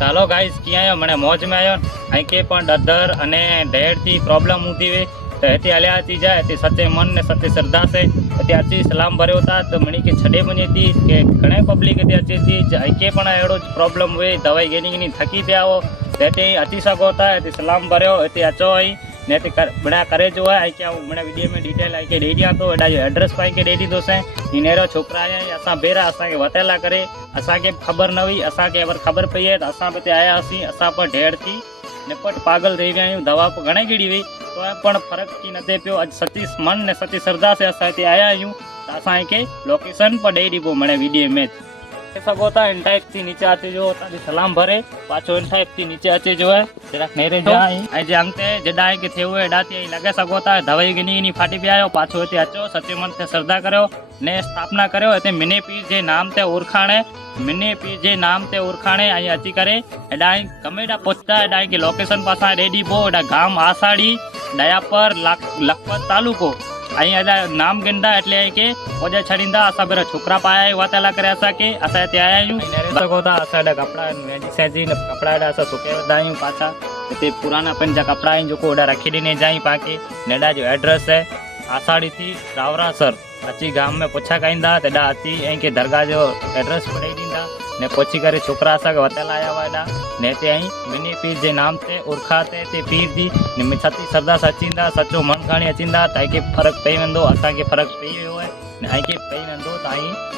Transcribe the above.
ચાલો ગાઈસ कीअं आयो मने मौज में आयो आई के पण डदर अने ढेर थी प्रॉब्लम होती हुई तो हिते हलिया अची जाए हिते सच्चे मन ने सच्ची श्रद्धा से हिते अची सलाम भरियो था तो मणी के छॾे वञे थी के घणे पब्लिक हिते अचे थी आई के पण अहिड़ो प्रॉब्लम हुए दवाई गिनी थकी पिया हो तो हिते अची सघो था हिते सलाम भरियो हिते अचो आई ने हिते बड़ा करे जो है आई के मैंने वीडियो में डिटेल आई के ॾेई ॾियां थो हेॾा जो एड्रेस पाई के ॾेई ॾींदोसीं हींअर छोकिरा आया असां बेरा असांखे वतेला करे असांखे ख़बर न हुई असांखे अगरि ख़बर पई आहे त असां बि हिते आयासीं असां पर ढेर थी निपट पागल थी विया आहियूं दवा घणे गिड़ी हुई तो पण फ़र्क़ु की न थिए पियो अॼु सची मन ने सची श्रद्धा से असां हिते आया आहियूं त असांखे लोकेशन पर ॾेई ॾिबो मने वीडियो में सघो था इन टाइप थी नीचे अचे जो तारी सलाम भरे पाछो इन टाइप थी नीचे अचे जो है जरा नेरे जा ऐं जे अंते जॾा के थे हुए एडा थी लगे सघो था दवाई गिनी फाटी पिया आहियो पाछो हिते अचो सचे मन से श्रद्धा करियो ने स्थापना करियो हिते मिनी पीर जे नाम ते उरखाणे मिनी पीर जे नाम ते उरखाणे ऐं अची करे एडा गमेडा पहुंचता एडा की लोकेशन पासा रेडी बो एडा गाम आसाड़ी दयापर लखपत तालुको आई अदा नाम गिनदा एटले के ओजा छड़ींदा असा बेरा छोकरा पाया वातेला करे असा के असा ते आया आयु सको था असा कपड़ा मेडिसिन जी कपड़ा असा सुके दायु पाछा ते पुराना पंजा कपड़ा हैं जो को ओडा रखी दीने जाई पाके नेडा जो एड्रेस है आसाड़ी थी रावरासर अची गाम में पुछा कईंदा तेडा अची ऐं के दरगाह जो एड्रेस पढ़ाई दींदा ने पहुंची करे छोकरा असांखे वतेला आया हुआ एॾा ने हिते आई मिनी पीर जे नाम ते उरखा ते पीर जी ने सची श्रद्धा सां अचींदा सचो मन खणी अचींदा त के फ़र्क़ु पई वेंदो असांखे फ़र्क़ु पई वियो आहे ने के पई वेंदो त